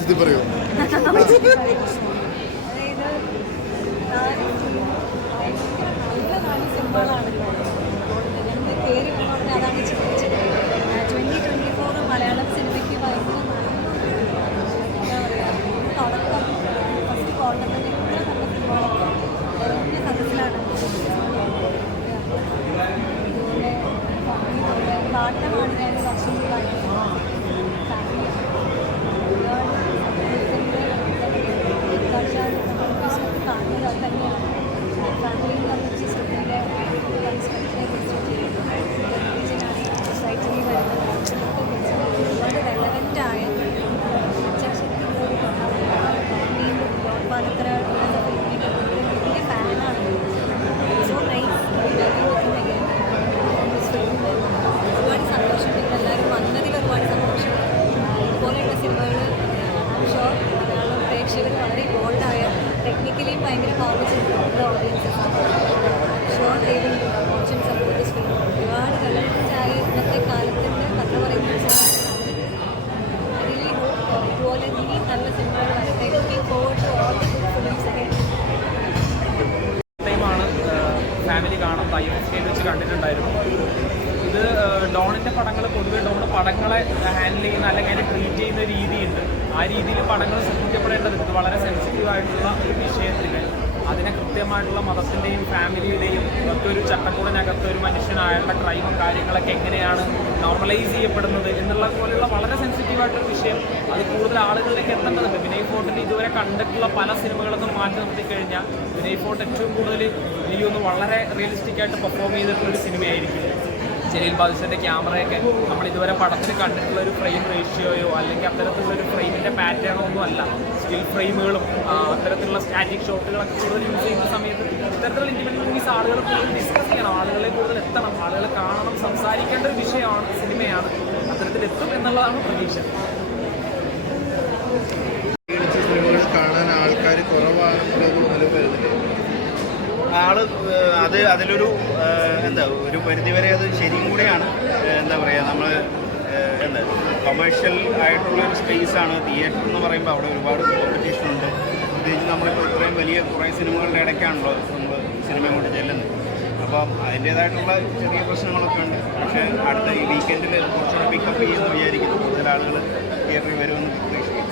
ഇത് പറയൂ. അതായത് നല്ല നാല് സിനിമകളാണല്ലോ എൻ്റെ പേര് പറഞ്ഞാൽ അതാണ് ചിന്തിച്ചത്. 2024 മലയാളം സിനിമയ്ക്ക് ഭയങ്കര എന്താ പറയുക തുടക്കം ഫസ്റ്റ് ക്വാർട്ടർ തന്നെ ഇത്ര നല്ല സിനിമകളൊക്കെ വലിയ സദസ്സിലാണ്. ഇതുപോലെ പാട്ടമാണ് ഞാൻ വർഷം കാണുന്നത് തന്നെയാണ്. ഫാമിലിയിൽ വന്നിട്ട് ശ്രുതിയുടെ കൺസ്ട്രക്ഷനെ കുറിച്ചിട്ട് സൊസൈറ്റിയിൽ വരുന്നത് ഒരുപാട് റെലവൻ്റായ ഇച്ഛാശക്തിയുള്ള ഫാമിലിയും പാലത്തര വലിയ ഫാനാണ്. സോ നൈസ് ഒരുപാട് സന്തോഷം. നിങ്ങളെല്ലാവരും വന്നതിൽ ഒരുപാട് സന്തോഷം. ഇതുപോലെയുള്ള സിനിമകൾ ഷോർ മലയാളം പ്രേക്ഷകർ വളരെ ബോൾഡായ ടെക്നിക്കലി ഭയങ്കര നോളജ് ഓഡിയൻസസ് ഷോർ ചെയ്ത് ഓപ്ഷൻ സപ്പോർട്ട് സ്ക്രീൻ ഒരുപാട് റെലവൻ്റായ ഇന്നത്തെ കാലത്തിൻ്റെ കഥ പറയുന്ന റിയലി ഹോപ്പ് ഇതുപോലെ ഇനി നല്ല സിനിമകൾ വരട്ടെ. Looking forward to all the good films ahead. ടൈമാണ് ഫാമിലി കാണാൻ തയ്യാറെടുത്ത് വെച്ച് കണ്ടിട്ടുണ്ടായിരുന്നു. ഇത് ഡോണിൻ്റെ പടങ്ങൾ പൊതുവെ ഡോൺ പടങ്ങളെ ഹാൻഡിൽ ചെയ്യുന്ന അല്ലെങ്കിൽ അതിനെ ട്രീറ്റ് ചെയ്യുന്ന രീതിയുണ്ട്. ആ രീതിയിൽ പടങ്ങൾ ശ്രദ്ധിക്കപ്പെടേണ്ടതുണ്ട്. ഇത് വളരെ സെൻസിറ്റീവ് ആയിട്ടുള്ള ഒരു വിഷയത്തിൽ അതിനെ കൃത്യമായിട്ടുള്ള മതത്തിൻ്റെയും ഫാമിലിയുടെയും ഒക്കെ ഒരു ചട്ടക്കൂടിനകത്ത് ഒരു മനുഷ്യൻ അയാളുടെ ക്രൈമും കാര്യങ്ങളൊക്കെ എങ്ങനെയാണ് നോർമലൈസ് ചെയ്യപ്പെടുന്നത് എന്നുള്ള പോലെയുള്ള വളരെ സെൻസിറ്റീവായിട്ടൊരു വിഷയം അത് കൂടുതൽ ആളുകളിലേക്ക് എത്തേണ്ടതുണ്ട്. വിനയ് ഫോർട്ടിൽ ഇതുവരെ കണ്ടിട്ടുള്ള പല സിനിമകളൊന്നും മാറ്റി നിർത്തിക്കഴിഞ്ഞാൽ വിനയ് ഫോർട്ട് ഏറ്റവും കൂടുതൽ എനിക്കൊന്ന് വളരെ റിയലിസ്റ്റിക് ആയിട്ട് പെർഫോം ചെയ്തിട്ടുള്ളൊരു സിനിമയായിരിക്കും. ജലീൽ ബാദുഷാൻ്റെ ക്യാമറയൊക്കെ നമ്മൾ ഇതുവരെ പടത്തിൽ കണ്ടിട്ടുള്ള ഒരു ഫ്രെയിം റേഷ്യോയോ അല്ലെങ്കിൽ അത്തരത്തിലുള്ളൊരു ഫ്രെയിമിൻ്റെ പാറ്റേണോ ഒന്നും അല്ല. സ്റ്റിൽ ഫ്രെയിമുകളും അത്തരത്തിലുള്ള സ്റ്റാറ്റിക് ഷോട്ടുകളൊക്കെ കൂടുതൽ യൂസ് ചെയ്യുന്ന സമയത്ത് ഇത്തരത്തിലുള്ള ഇൻഡിപെൻഡൻറ്റ് മൂവീസ് ആളുകൾ കൂടുതൽ ഡിസ്കസ് ചെയ്യണം, ആളുകളെ കൂടുതൽ എത്തണം, ആളുകൾ കാണണം, സംസാരിക്കേണ്ട ഒരു വിഷയമാണ്, സിനിമയാണ്. അത്തരത്തിലെത്തും എന്നുള്ളതാണ് പ്രതീക്ഷ. സിനിമകൾ കാണാൻ ആൾക്കാർ കുറവാണെന്നുള്ളത് ഫലം വരുന്നില്ല. അതിലൊരു ഒരു പരിധിവരെ അത് ശരിയും കൂടെയാണ്. എന്താ പറയുക, നമ്മൾ കൊമേഴ്ഷ്യൽ ആയിട്ടുള്ളൊരു സ്പേസാണ് തിയേറ്റർ എന്ന് പറയുമ്പോൾ. അവിടെ ഒരുപാട് കോമ്പറ്റീഷൻ ഉണ്ട്. പ്രത്യേകിച്ച് നമ്മളിപ്പോൾ ഇത്രയും വലിയ കുറേ സിനിമകളുടെ ഇടയ്ക്കാണല്ലോ നമ്മൾ സിനിമ കൊണ്ട് ചെല്ലുന്നത്. അപ്പം അതിൻ്റേതായിട്ടുള്ള ചെറിയ പ്രശ്നങ്ങളൊക്കെ ഉണ്ട്. പക്ഷേ അടുത്ത ഈ വീക്കെൻഡിൽ കുറച്ചുകൂടെ പിക്കപ്പ് ചെയ്യുമെന്ന് വിചാരിക്കുന്നു. കൂടുതൽ ആളുകൾ തിയേറ്ററിൽ വരുമെന്ന് പ്രതീക്ഷിക്കുന്നു.